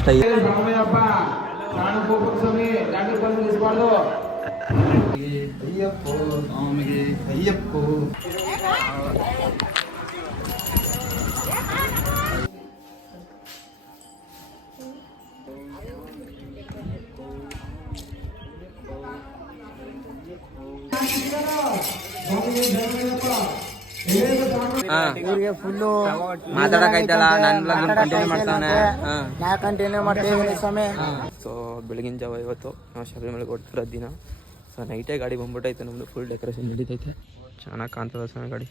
Style. ಅಯ್ಯಪ್ಪೋ ಸ್ವಾಮಿಗೆ ಅಯ್ಯಪ್ಪೋ. ಮಾತಾಡಕೈತಲ್ಲ ನಾನು continue ಮಾಡ್ತಾನೆ. ಕಂಟಿನ್ಯೂ ಮಾಡ್ತೀವಿ ಸ್ವಾಮಿ. ಸೊ ಬೆಳಗಿನ ಜಾವ ಇವತ್ತು ನಾವು ಶಬರಿಮಲೆಗೆ ಹೊಡ್ತಿರೋ ದಿನ. ಸೊ ನೈಟೇ ಗಾಡಿ ಬಂದ್ಬಿಟ್ಟೈತೆ ನಮ್ಮದು. ಫುಲ್ ಡೆಕೋರೇಷನ್ ನಡೀತೈತೆ. ಚೆನ್ನಾಗಿ ಕಾಣ್ತದೆ ಸ್ವಾಮಿ ಗಾಡಿ.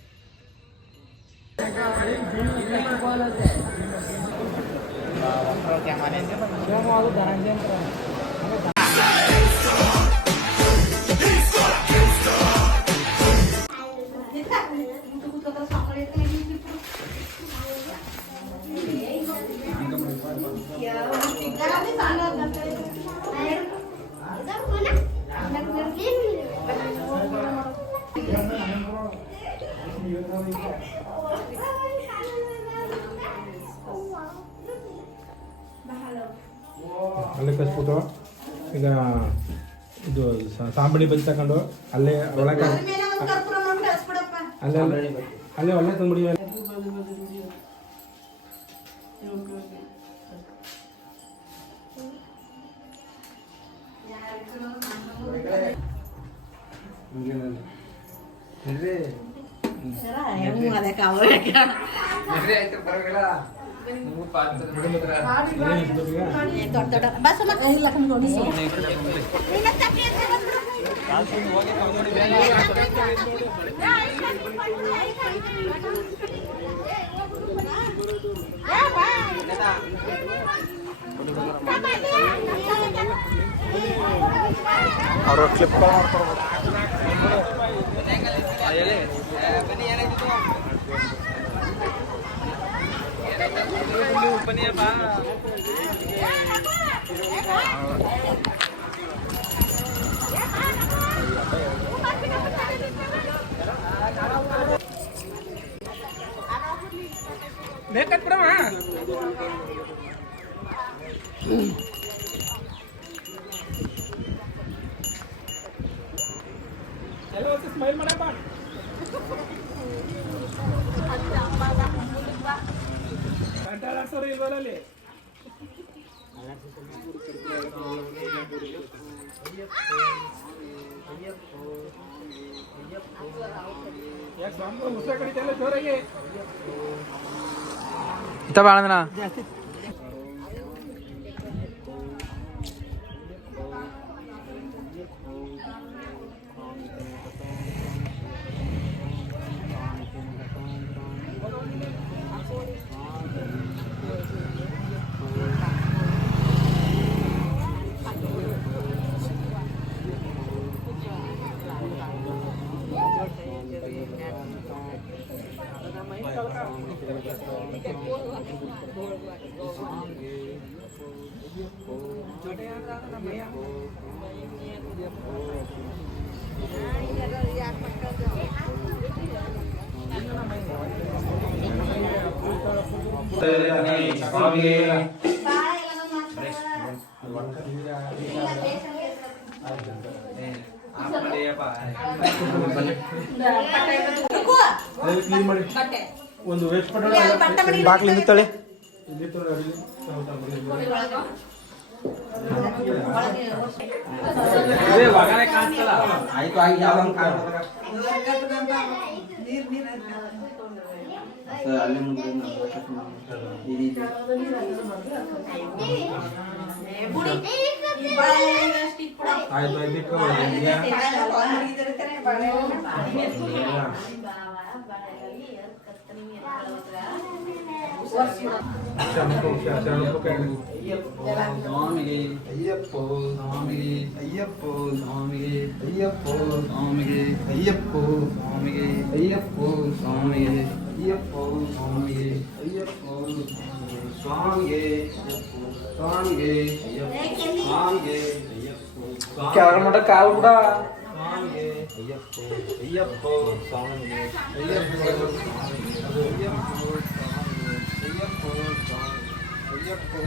ಅಲ್ಲೇ ಕಸ್ಬಿಟ್ಟು ಈಗ ಇದು ಸಾಂಬಣಿ ಬಜ್ಜಿ ತಗೊಂಡು ಅಲ್ಲೇ ಒಳಗೆ ಅಲ್ಲೇ ಅಲ್ಲೇ ಒಳ್ಳೆ ತಂಬಿಡಿ ಅವರು ಕ್ಲಿಪ್ ಮಾಡ್ಕೊಡ್ಬೋದು. ಬೇಕತ್ ಬಿಡಮ್ಮ. ಎಲ್ಲ ಸ್ಮೈಲ್ ಮಾಡಪ್ಪ. ಕಂಟಾಳಸೋರು ಇಲ್ವಲ್ಲಿ. ಉಸಿರ ಕಡಿತಲ್ಲ ಜೋರಾಗಿ ಇತ್ತ ಬಾಳಂದ್ರ ಒಂದು ವೇಸ್ಟ್ ಬಾಕ್ಲಿಂದ ತಳಿ ಅಲ್ಲೇ ಮುಂದೆ ಸ್ವಾಮಿಗೆ ಅಯ್ಯಪ್ಪೋ ಸ್ವಾಮಿಗೆ ಅಯ್ಯಪ್ಪೋ ಸ್ವಾಮಿಗೆ ಅಯ್ಯಪ್ಪೋ ಸ್ವಾಮಿಗೆ ಅಯ್ಯಪ್ಪೋ ಸ್ವಾಮಿಗೆ ಅಯ್ಯಪ್ಪೋ ಸ್ವಾಮಿಗೆ ಅಯ್ಯಪ್ಪೋ ಸ್ವಾಮಿಗೆ ಅಯ್ಯಪ್ಪೋ ಸ್ವಾಮಿಗೆ ಸ್ವಾಮಿಗೆ ಅಯ್ಯಪ್ಪೋ ಸ್ವಾಮಿಗೆ ಅಯ್ಯಪ್ಪೋ ಕೆಳಗಡೆ ಮಟ್ಟ ಕಾಲು ಕೂಡ ಸ್ವಾಮಿಗೆ ಅಯ್ಯಪ್ಪೋ ಅಯ್ಯಪ್ಪೋ ಸ್ವಾಮಿಗೆ ಅಯ್ಯಪ್ಪೋ ಸ್ವಾಮಿಗೆ ಅಯ್ಯಪ್ಪೋ ಸ್ವಾಮಿಗೆ ಅಯ್ಯಪ್ಪೋ ಸ್ವಾಮಿಗೆ ಅಯ್ಯಪ್ಪೋ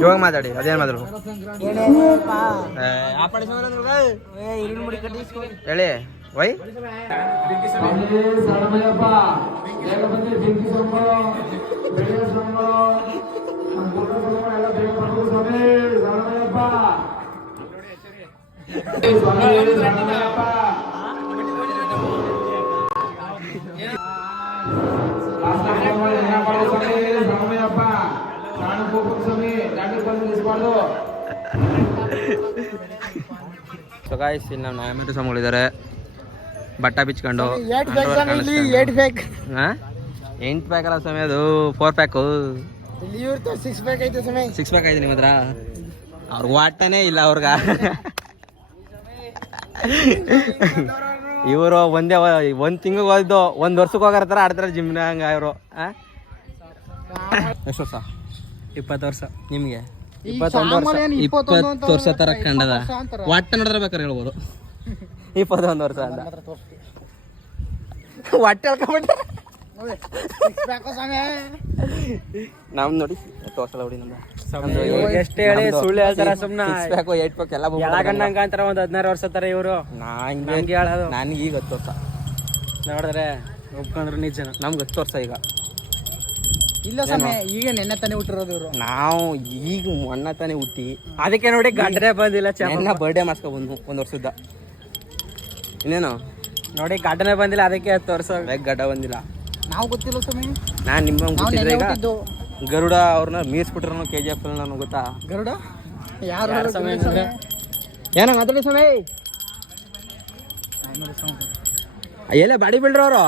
ಇವಾಗ ಮಾತಾಡಿ ಅದೇನು ಮಾತಾಡು ಹೇಳಿ ವೈ ಸೊ ಗಾಯ್ಸ್ ಇಲ್ಲಿ ನಮ್ಮ ನ್ಯಾಯಮಂತ್ರಿ ಸ್ವಾಮಿಗಳಿದ್ದಾರೆ ಬಟ್ಟ ಬಿಚ್ಕೊಂಡು ಹಾಂ 8 ಪ್ಯಾಕ್ ಅಲ್ಲ ಸ್ವಾಮಿ ಅದು 4 ಪ್ಯಾಕು 6 ಪ್ಯಾಕ್ ಐತೆ ಸಮಯ 6 ಪ್ಯಾಕ್ ಐತೆ ನಿಮ್ಮ ಹತ್ರ ಅವ್ರಿಗೆ ವಾಟನೇ ಇಲ್ಲ ಅವ್ರಿಗೆ ಇವರು ಒಂದು ತಿಂಗಳಿಗೆ ಹೋಗಿದ್ದು 1 ವರ್ಷಕ್ಕೆ ಹೋಗಾರ ಥರ ಆಡ್ತಾರೆ ಜಿಮ್ನ ಹಂಗೆ ಅವರು ಎಷ್ಟು ವರ್ಷ 20 ವರ್ಷ ನಿಮಗೆ 20 ವರ್ಷ ಥರ ಕಂಡದ ವಾಟ ನೋಡಿದ್ರೆ ಬೇಕಾದ್ರೆ ಹೇಳ್ಬೋದು 21 ವರ್ಷ ಅಂತ ಹೊಟ್ಟೆ ಹೇಳ್ಕೊಂಡ್ಬಿಟ್ರೆ ನಮ್ದು ನೋಡಿ ತೋರ್ಸಲ್ಲ ನೋಡಿ ನಮ್ದು ಎಷ್ಟು ಹೇಳಿ ಸುಳ್ಳು ಹೇಳ್ತಾರ ಸುಮ್ನ 6 ಪ್ಯಾಕ್ 8 ಪ್ಯಾಕ್ ಎಲ್ಲ ಎಳಗಣ್ಣಂಗ ಅಂತಾರ ಒಂದ್ 16 ವರ್ಷ ತರ ಇವರು ನಮ್ಗೆ ಹೇಳೋದು ನನಗೆ ಈಗ 10 ವರ್ಷ ನೋಡಿದ್ರೆ ಒಪ್ಕೊಂಡ್ರು ನಿಜ ನಮ್ಗೆ 10 ವರ್ಷ ಈಗ ಇಲ್ಲ ಸಮಯ ಈಗ ನೆನ್ನೆ ತಾನೇ ಹುಟ್ಟಿರೋದು ಇವರು ನಾವು ಈಗ ಮೊನ್ನೆ ತಾನೇ ಹುಟ್ಟಿ ಅದಕ್ಕೆ ನೋಡಿ ಗಂಡನೇ ಬಂದಿಲ್ಲ ಚೆನ್ನ ಬರ್ಡೇ ಮಾಡ್ಸ್ಕೊ ಒಂದು ವರ್ಷದ ಇನ್ನೇನು ನೋಡಿ ಗಡ್ಡನೇ ಬಂದಿಲ್ಲ ಅದಕ್ಕೆ 10 ವರ್ಷ ಗಡ್ಡ ಬಂದಿಲ್ಲ ನಾವು ಗೊತ್ತಿಲ್ಲ ಸಮಯ ನಾನು ನಿಮ್ಮ ಗೊತ್ತಿದ್ರೆ ಈಗ ಗರುಡ ಅವ್ರನ್ನ ಮೀರ್ಸ್ಬಿಟ್ರು KGF ನನಗೆ ಗೊತ್ತಾ ಗರುಡ ಯಾರು ಸಮಯ ಏನೋ ಮಾತಾಡಿ ಸಮಯ ಎಲ್ಲ ಬಾಡಿ ಬಿಲ್ಡ್ರ್ ಅವರು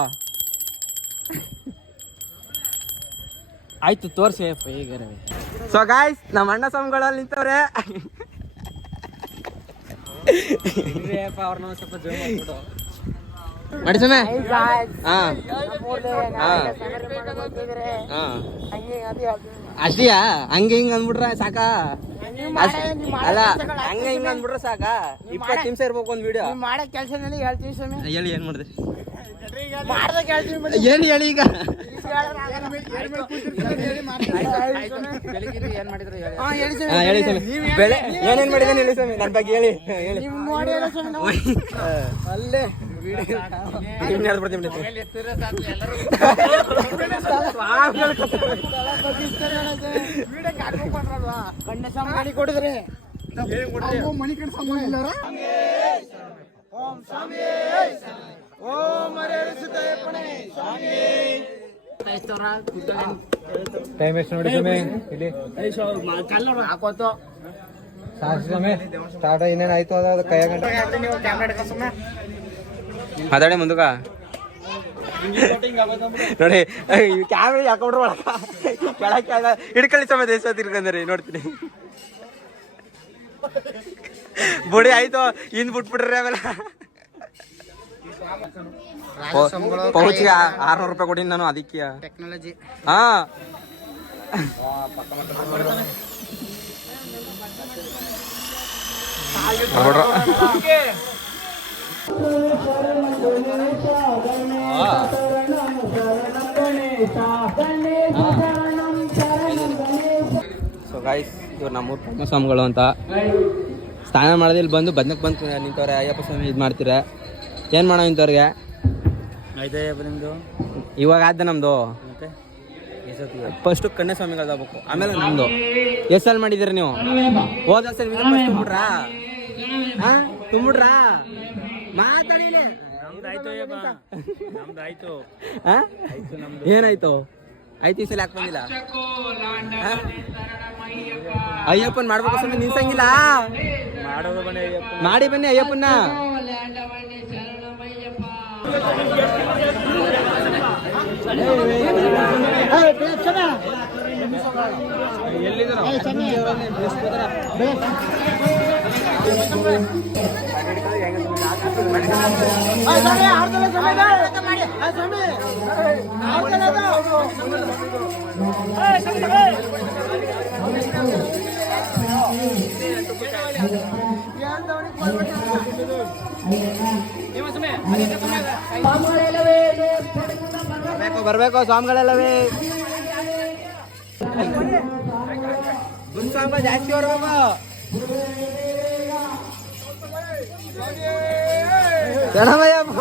ಆಯ್ತು ತೋರ್ಸಿ ಈಗ ಸೊ ಗಾಯ್ಸ್ ನಮ್ಮ ಅಣ್ಣ ಸ್ವಾಮಿಗಳಲ್ಲಿ ನಿಂತವ್ರೆ ಅವ್ರನ್ನ ಸ್ವಲ್ಪ ಜೋರ್ ಮಾಡ್ಬಿಡು ಮಾಡಿ ಸಮಯ ಅಷ್ಟೇಯಾ ಹಂಗೆ ಹಿಂಗೆ ಅಂದ್ಬಿಟ್ರೆ ಸಾಕ ಅಲ್ಲ ಹಂಗೆ ಹಿಂಗೆ ಅಂದ್ಬಿಟ್ರೆ ಸಾಕ 20 ನಿಮಿಷ ಇರ್ಬೇಕು ಒಂದು ವಿಡಿಯೋ ಮಾಡೋ ಕೆಲಸದಲ್ಲಿ ಹೇಳ್ತೀವಿ ಸ್ವಾಮಿ ಹೇಳಿ ಏನು ಮಾಡಿದೆ ಮಾಡ್ದ ಕೇಳ್ತೀವಿ ಏನು ಹೇಳಿ ಈಗ ಏನ್ ಮಾಡಿದ್ರು ಹೇಳಿ ಸ್ವಾಮಿ ಬೆಳೆ ಏನೇನು ಮಾಡಿದ್ದೇನೆ ಹೇಳಿ ಸ್ವಾಮಿ ನನ್ನ ಬಗ್ಗೆ ಹೇಳಿ ಹೇಳಿ ಅಲ್ಲೇ ಹೇಳ್ಬಿಡ್ತೀನಿ ಕಣ್ಣ ಸಂಬಂಧಿ ಕೊಡಿದ್ರೆ ಮಣಿ ಕಣ್ ಸಂಬಂಧ ಇಲ್ಲಾರ ಓಂ ಸ್ವಾಮಿ ಓಂ ಟೈಮ್ ಎಷ್ಟು ನೋಡಿ ಸಮಯ ಇಲ್ಲಿ ಹಾಕೋತು ಸಾಕು ಸಮಯ ಸ್ಟಾರ್ಟ್ ಇನ್ನೇನಾಯ್ತು ಅದ ಕೈಯ ಗಂಟೆ ಮಾತಾಡಿ ಮುಂದಕ್ಕ ನೋಡಿ ಕ್ಯಾಮ್ರಾ ಹಾಕೊಂಡ್ರು ಒಳಗ ಕೆಳಕ್ಕೆ ಹಿಡ್ಕೊಳ್ಳಿ ಸಮಯ ದೇಶ ತಿರ್ಕಂದ್ರಿ ನೋಡ್ತೀನಿ ಬುಡಿ ಆಯ್ತು ಇನ್ ಬಿಟ್ಬಿಟ್ರಿ ಆಮೇಲೆ ಪೌಚ್ಗೆ 600 ರೂಪಾಯಿ ಕೊಟ್ಟಿನಿ ನಾನು ಅದಕ್ಕೆ ಟೆಕ್ನಾಲಜಿ ಹಾ ಸೊ ಗಾಯ್ಸ್ ಇವ್ರು ನಮ್ಮೂರು ಸ್ವಾಮಿಗಳು ಅಂತ ಸ್ನಾನ ಮಾಡೋದು ಇಲ್ಲಿ ಬಂದು ಬದನಕ್ಕೆ ಬಂದು ನಿಂತವ್ರೆ ಅಯ್ಯಪ್ಪ ಸ್ವಾಮಿ ಇದು ಮಾಡ್ತೀರ ಏನು ಮಾಡೋ ಇಂಥವ್ರಿಗೆ ಆಯ್ತಾ ನಿಮ್ದು ಇವಾಗ ಆದ ನಮ್ಮದು ಮತ್ತೆ ಫಸ್ಟು ಕನ್ಯಾ ಸ್ವಾಮಿಗಳು ಆಗ್ಬೇಕು ಆಮೇಲೆ ನಮ್ಮದು ಎಷ್ಟು ಸಲ ಮಾಡಿದ್ದೀರಿ ನೀವು ಹೋದ ಸಲ ತುಂಬಿಡ್ರಾ ಹಾಂ ತುಂಬಿಡ್ರಾ ಮಾತಾಡಿ ಆಯ್ತು ಹಾಂ ಏನಾಯ್ತು ಆಯ್ತು ಈ ಸಲ ಯಾಕೆ ಬಂದಿಲ್ಲ ಅಯ್ಯಪ್ಪನ್ ಮಾಡ್ಬೇಕು ಸ್ವಾಮಿ ನಿಲ್ಸಂಗಿಲ್ಲ ಮಾಡೋದು ಬನ್ನಿ ಮಾಡಿ ಬನ್ನಿ ಅಯ್ಯಪ್ಪನ್ನ ಪಾಮರೆಲವೇನು ಬರ್ಬೇಕು ಸ್ವಾಮಿಗಳೆಲ್ಲವೇ. ಗುಂಸಾಂಬ ಜಾಸ್ತಿ ಬರ್ಬೇಕು. ಗಣಮಯ್ಯಪ್ಪ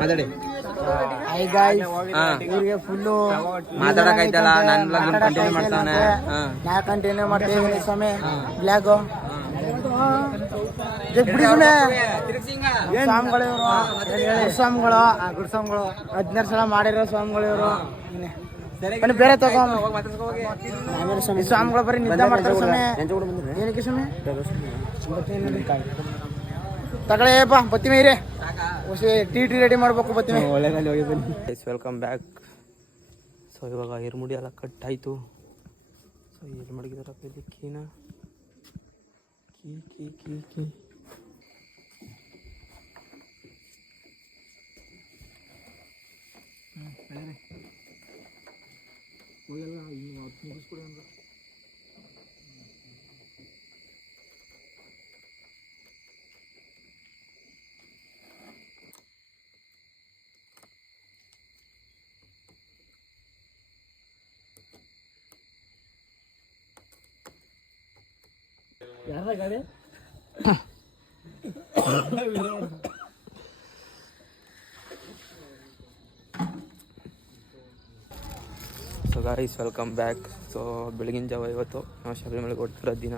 ಮಾತಾಡಿ. ಇವ್ರಿಗೆ ಫುಲ್ಲು ಮಾತಾಡಕೈತಲ್ಲ ನನ್ನ ಬ್ಲಾಗ್ ಕಂಟಿನ್ಯೂ ಮಾಡ್ತಾನೆ. ನಾ ಕಂಟಿನ್ಯೂ ಮಾಡ್ತೀವಿ ಸ್ವಾಮಿ ಬ್ಲಾಗ್. ಸ್ವಾಮಿಗಳು ಗುಡ್ಸ್ವಾಮಿಗಳು 15 ಸಲ ಮಾಡಿರೋ ಸ್ವಾಮಿಗಳು ಇವರು. ಬೇರೆ ತಗೋ ಸ್ವಾಮಿಗಳು ಬರೀ ನಿದ್ದೆ ಮಾಡ್ತಾರೆ ಸ್ವಾಮಿ. ಏನಕ್ಕೆ ಸ್ವಾಮಿ ತಗೊಳ್ಳೇಪ್ಪ ಬತ್ತಿ ಮೇರಿ ಟಿ ರೆಡಿ ಮಾಡ್ಬೇಕು ಬತ್ತಿ. ಒಳ್ಳೆದಲ್ಲಿ ಹೋಗಿ ಬನ್ನಿ. Welcome back. ಸೊ ಇವಾಗ ಎರ್ಮುಡಿ ಎಲ್ಲ ಕಟ್ ಆಯಿತು. ಸೊ ಎಲ್ಲಿ ಮಡಗಿದಾರಪ್ಪ ಇಲ್ಲಿ ಕೀನ key key key key so guys welcome back. So ಬೆಳಗಿನ ಜಾವ ಇವತ್ತು ನಾವು ಶಬರಿಮಲೆಗೆ ಹೊರಟಿರೋ ದಿನ.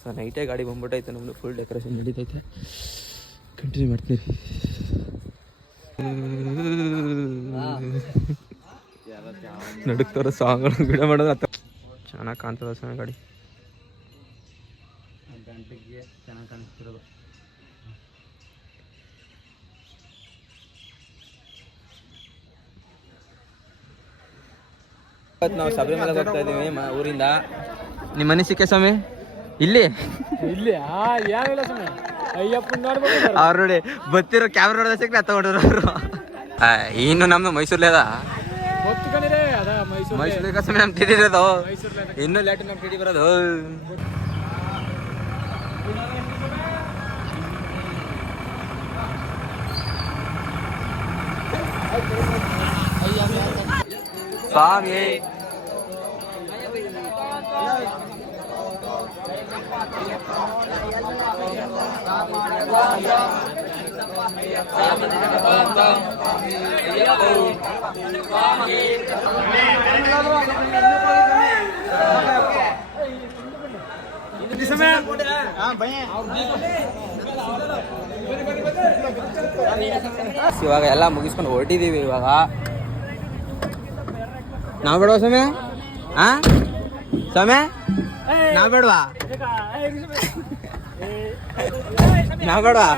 ಸೊ ನೈಟೇ ಗಾಡಿ ಬಂದ್ಬಿಟ್ಟೈತೆ ನಮ್ಮದು. Full decoration ನಡೀತೈತೆ. ಕಂಟಿನ್ಯೂ ಮಾಡ್ತೀವಿ. ನಡುಕ್ತಾರ ಸಾಂಗ್ಗಳು ಗಿಡ ಮಾಡೋದು ಅಥವಾ ಚೆನ್ನಾಗಿ ಕಾಣ್ತದ ಸ್ವಾಮಿ ಗಾಡಿ. ಚೆನ್ನಾಗಿ ಕಾಣಿಸ್ತಿರೋದು. ನಾವು ಶಬರಿಮಲೆಗೆ ಹೋಗ್ತಾ ಇದೀವಿ ಊರಿಂದ. ನಿಮ್ಮ ಮನೆ ಸಿಕ್ಕೆ ಸ್ವಾಮಿ ಇಲ್ಲಿ ಯಾವಿಲ್ಲ ಸ್ವಾಮಿ. ಅಯ್ಯಪ್ಪನ ನೋಡ್ಬೇಕು ಅವ್ರು ನೋಡಿ ಬತ್ತಿರೋ ಕ್ಯಾಮ್ರಾ ನೋಡಿದ ಸಿಕ್ಕರೆ ತಗೊಂಡ್ರು ಅವರು. ಇನ್ನು ನಮ್ದು ಮೈಸೂರ್ಲೇ ಅದ. ಮೈಸೂರಿಗೆ ಸ್ವಾಮಿ ನಮ್ ಟಿಡಿ ಇರೋದು. ಇನ್ನೂ ಲೇಟ್ ನಮ್ ಟಿಡಿ ಬರೋದು. ಸ್ವಾಮಿ ಇವಾಗ ಎಲ್ಲ ಮುಗಿಸ್ಕೊಂಡು ಹೊರಟಿದೀವಿ. ಇವಾಗ ನಾವ್ ಬೇಡವಾ ಸ್ವಾಮಿ? ಸ್ವಾಮಿ ನಾವ್ ಬೇಡವಾ? ನಾವ್ ಬೇಡವಾ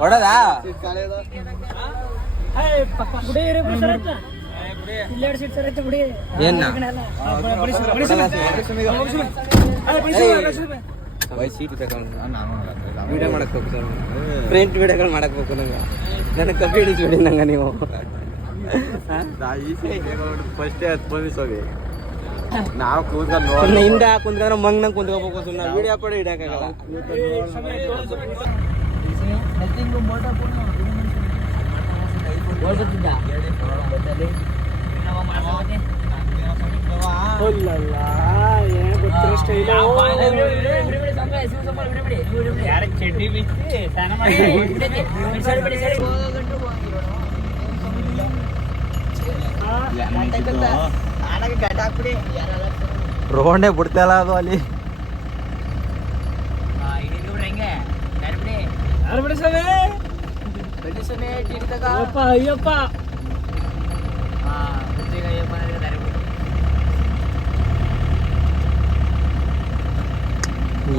ಹೊಡೋದಾ? ಏನ್ ಸೀಟ್ ತಗೊಂಡು ವಿಡಿಯೋ ಮಾಡಕ್ ಹೋಗ್ತು ಸರ್. ಫ್ರೆಂಟ್ ವಿಡಿಯೋಗಳು ಮಾಡಕ್ ಬೇಕು ನಂಗೆ. ನನಗೆ ಕಬ್ಬಿ ಹಿಡಿಸ್ಬಿಡಿ ನಂಗೆ ನೀವು. ನಾವು ಕೂತ್ಕೊಂಡು ಹಿಂದೆ ಕುಂತ್ಕೊಂಡ್ರೆ ಮಂಗ್ನಂಗೆ ಕುಂತ್ಕೋಬೇಕು. ಸುಮ್ಮನೆ ವಿಡಿಯೋ ಪಡ ಹಿಡಿಯೋಕ್ಕಾಗಲ್ಲ. ರೋಡೇ ಬಿಡ್ತಲ್ಲ ಅದು ಅಲ್ಲಿ. ಅಯ್ಯಪ್ಪ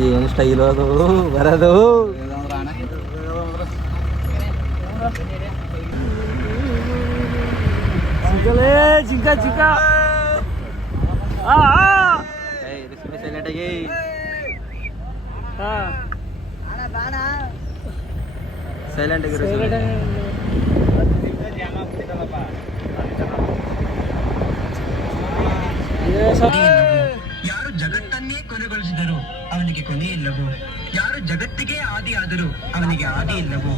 ಏನು ಸ್ಟೈಲ್ ಅದು ಬರೋದು. ಜಿಂಕ ಜಿಂಕ ಸೈಲೆಂಟಾಗಿ ಸೈಲೆಂಟಾಗಿರೋ ಯಾರು ಜಗತ್ತನ್ನೇ ಕೊನೆಗೊಳಿಸಿದರು ಅವನಿಗೆ ಕೊನೆ ಇಲ್ಲವೋ, ಯಾರು ಜಗತ್ತಿಗೆ ಆದಿ ಆದರೂ ಅವನಿಗೆ ಆದಿ ಇಲ್ಲವೋ,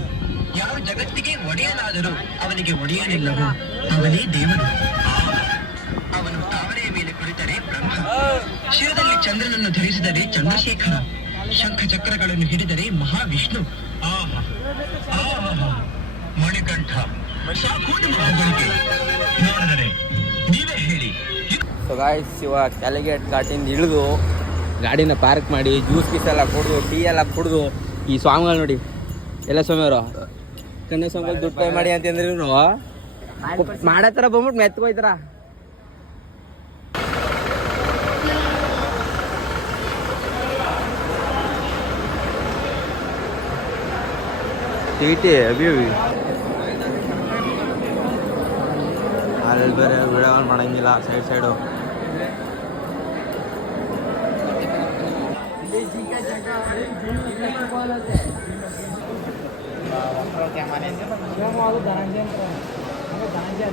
ಯಾರು ಜಗತ್ತಿಗೆ ಒಡೆಯಲಾದರೂ ಅವನಿಗೆ ಒಡೆಯಲಿಲ್ಲವೋ, ಅವನೇ ದೇವರು. ಅವನು ತಾವರೆಯ ಮೇಲೆ ಕುಳಿತರೆ ಬ್ರಹ್ಮ, ಶಿರದಲ್ಲಿ ಚಂದ್ರನನ್ನು ಧರಿಸಿದರೆ ಚಂದ್ರಶೇಖರ, ಶಂಖ ಚಕ್ರಗಳನ್ನು ಹಿಡಿದರೆ ಮಹಾವಿಷ್ಣು. ಆಹಾ ಆಹಾ ಮಣಿಕಂಠ, ಸಾಕು ನಿಮ್ಮ ಹೊಗಳಿಕೆ. ನೋಡಿದರೆ ನೀವೇ ಹೇಳಿ. ಸೊ ಗಾಯ್ಸ್, ಇವಾಗ ಕ್ಯಾಲಿಗೇಟ್ ಘಾಟಿಂದ ಇಳಿದು ಗಾಡಿನ ಪಾರ್ಕ್ ಮಾಡಿ ಜ್ಯೂಸ್ ಗೀಸ್ ಎಲ್ಲ ಕುಡಿದು ಟೀ ಎಲ್ಲ ಕುಡಿದು ಈ ಸ್ವಾಮಿಗಳು ನೋಡಿ ಎಲ್ಲ ಸ್ವಾಮಿಯವರು ಕನ್ಯಾ ಸ್ವಾಮಿಗಳು ದುಡ್ಡು ಪೇ ಮಾಡಿ ಅಂತಂದ್ರೆ ಇವರು ಮಾಡೋ ಥರ ಬಂದ್ಬಿಟ್ಟು ಮೆತ್ಕೋಯ್ತಾರ. ಟಿ ಅಭಿ ಅಲ್ಲಿ ಬೇರೆ ವಿಡಿಯೋಗಳು ಮಾಡಂಗಿಲ್ಲ ಸೈಡು ಧನಂಜಯ